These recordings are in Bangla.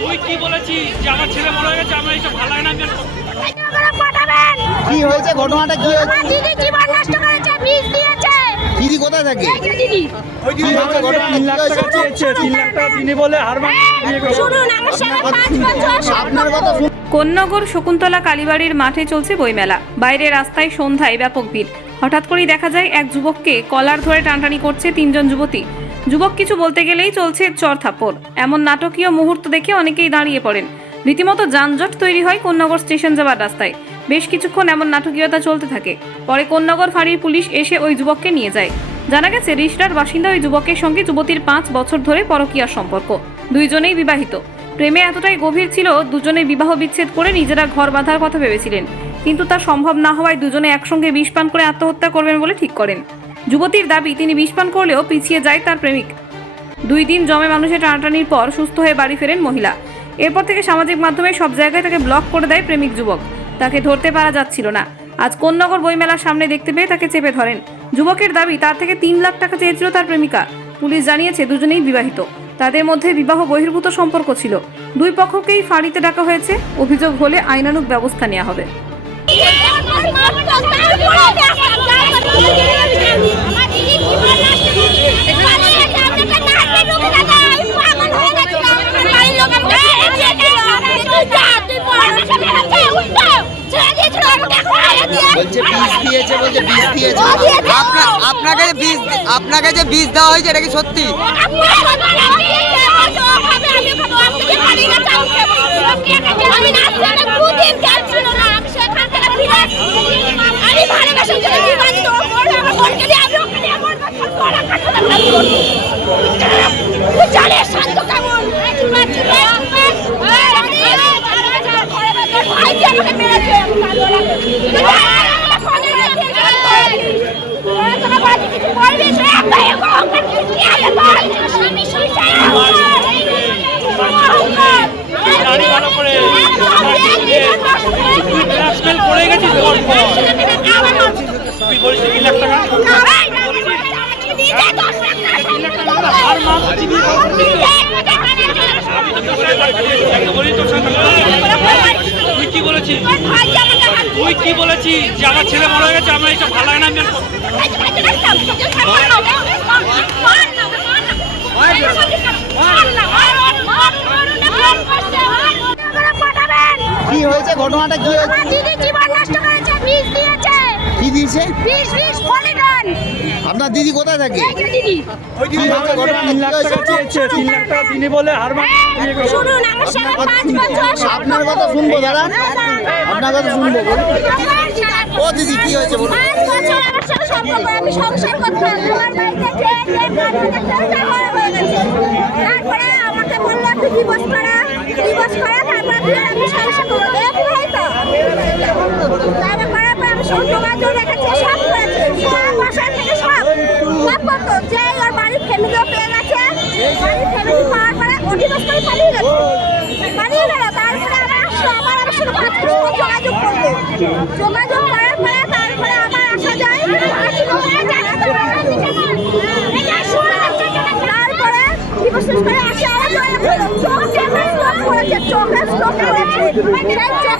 তুই কি বলেছিস যে আমার ছেলে বড় হয়ে গেছে? আমার এইসব ভালো লাগে না কি হয়েছে ঘটনাটা? কি হয়েছে? দিদি জীবন নষ্ট করেছে বিষ দিয়েছে। দিদি কোথায় থাকে? এই যে দিদি। কি হয়েছে? ঘটনাটা? তিন কি লাখ টাকা চেয়েছে তিন লাখ টাকা দিনে বলে হার মানিয়ে বিয়ে করব শুনুন আমার সঙ্গে পাঁচ বছর আপনার কথা কোন্নগর শকুন্তলা কালীবাড়ির মাঠে চলছে বইমেলা। বাইরে রাস্তায় সন্ধ্যায় ব্যাপক ভিড়। হঠাৎ করেই দেখা যায় এক যুবককে কলার ধরে টানটানি করছে তিনজন যুবতী। যুবক কিছু বলতে গেলেই চলছে চর থাপ্পড়। এমন নাটকীয় মুহূর্ত দেখে অনেকেই দাঁড়িয়ে পড়েন। রীতিমতো যানজট তৈরি হয় কোন্নগর স্টেশন যাওয়ার রাস্তায়। বেশ কিছুক্ষণ এমন নাটকীয়তা চলতে থাকে। পরে কোন্নগর ফাঁড়ির পুলিশ এসে ওই যুবককে নিয়ে যায়। জানা গেছে রিসরার বাসিন্দা ওই যুবকের সঙ্গে যুবতীর পাঁচ বছর ধরে পরকীয়ার সম্পর্ক। দুইজনেই বিবাহিত। প্রেমে এতটাই গভীর ছিল দুজনে বিবাহ বিচ্ছেদ করে নিজেরা ঘর বাঁধার কথা ভেবেছিলেন। কিন্তু তা সম্ভব না হওয়ায় দুজনে একসঙ্গে বিষ পান করে আত্মহত্যা করবেন বলে ঠিক করেন। যুবতীর দাবি, তিনি বিষ পান করলেও পিছিয়ে যায় তার প্রেমিক। দুই দিন জমে মানুষের টানাটানির পর সুস্থ হয়ে বাড়ি ফেরেন মহিলা। এরপর থেকে সামাজিক মাধ্যমে সব জায়গায় তাকে ব্লক করে দেয় প্রেমিক যুবক। তাকে ধরতে পারা যাচ্ছিল না। আজ কোন্নগর বইমেলার সামনে দেখতে পেয়ে তাকে চেপে ধরেন। যুবকের দাবি, তার থেকে তিন লাখ টাকা চেয়েছিল তার প্রেমিকা। পুলিশ জানিয়েছে, দুজনেই বিবাহিত। তাদের মধ্যে বিবাহ বহির্ভূত সম্পর্ক ছিল। দুই পক্ষকেই ফাঁড়িতে ডাকা হয়েছে। অভিযোগ হলে আইনানুগ ব্যবস্থা নেওয়া হবে। বিষ দিয়েছে, বলছে দিয়েছে। আপনাকে যে বীজ আপনাকে যে বীজ দেওয়া হয়েছে, এটা কি সত্যি? আমি আমি ভালোবাসার শান্ত কেমন ভাই যে আমাকে মেরেছে জানি ভালো করে তুই ব্ল্যাকমেল করে গেছিস পর পর তুই বলেছিস তিন লাখ টাকা আর মা বলছি বিয়ে করবি তো? আমি তো তোর সাথে থাকতে একটা বলি তোর সাথে থাকতে। তুই কি বলেছিস তুই কি বলেছিস যে আমার ছেলে বড় হয়ে গেছে আমার এইসব ভালো লাগে না আমি কি হয়েছে ঘটনাটা কি হয়েছে দিদি জীবন নষ্ট করেছে বিষ দিয়েছে? কি দিয়েছে বিষ বিষ পলিডন আপনার দিদি কোথায় থাকে? আপনার কথা শুনব দাদা আপনার কথা শুনব ও দিদি কি হয়েছে? বলুন পাঁচ বছর আমার সাথে সম্পর্ক আমি সংসার করতাম আমার বাড়িতে খেয়ে খেয়ে পাঁচ বছর সংসার করা হয়ে গেছে তারপরে আমাকে বলল একটু দিবস করা দিবস করা তারপরে ফিরে আমি সংসার করব এ বিবাহিত তারপরে করার পর আমি সব যোগাযোগ রেখেছি সব করেছি সব বাসায় থেকে সব সব করতো যে ওর বাড়ির ফ্যামিলিও পেয়ে গেছে বাড়ির ফ্যামিলি পাওয়ার পরে ও দিবস করে পালিয়ে গেছে পালিয়ে গেল তারপরে আবার আসলো আবার আমার সাথে পাঁচ বছর যোগাযোগ করল যোগাযোগ করার পরে তারপরে আবার আসা যায়। তারপরে দিবস করে আসে আবার চোখে স্ট্রোক করেছে, চোখে স্ট্রোক করেছে।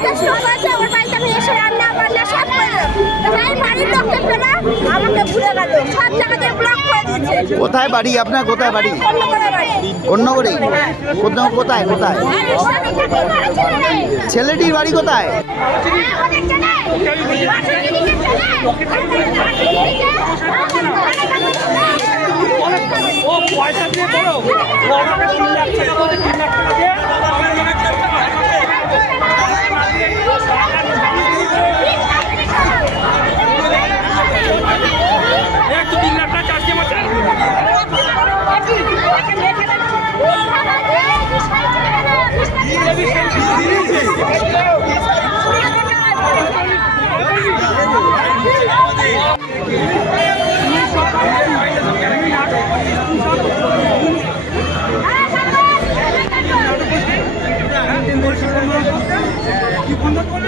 কোথায় বাড়ি? আপনার কোথায় বাড়ি? অন্য করে কোথায় কোথায়? ছেলেটির বাড়ি কোথায় একটু তিন লাখ টাকা চার্জ দিয়ে আমার ছেলে- জীবনের সময়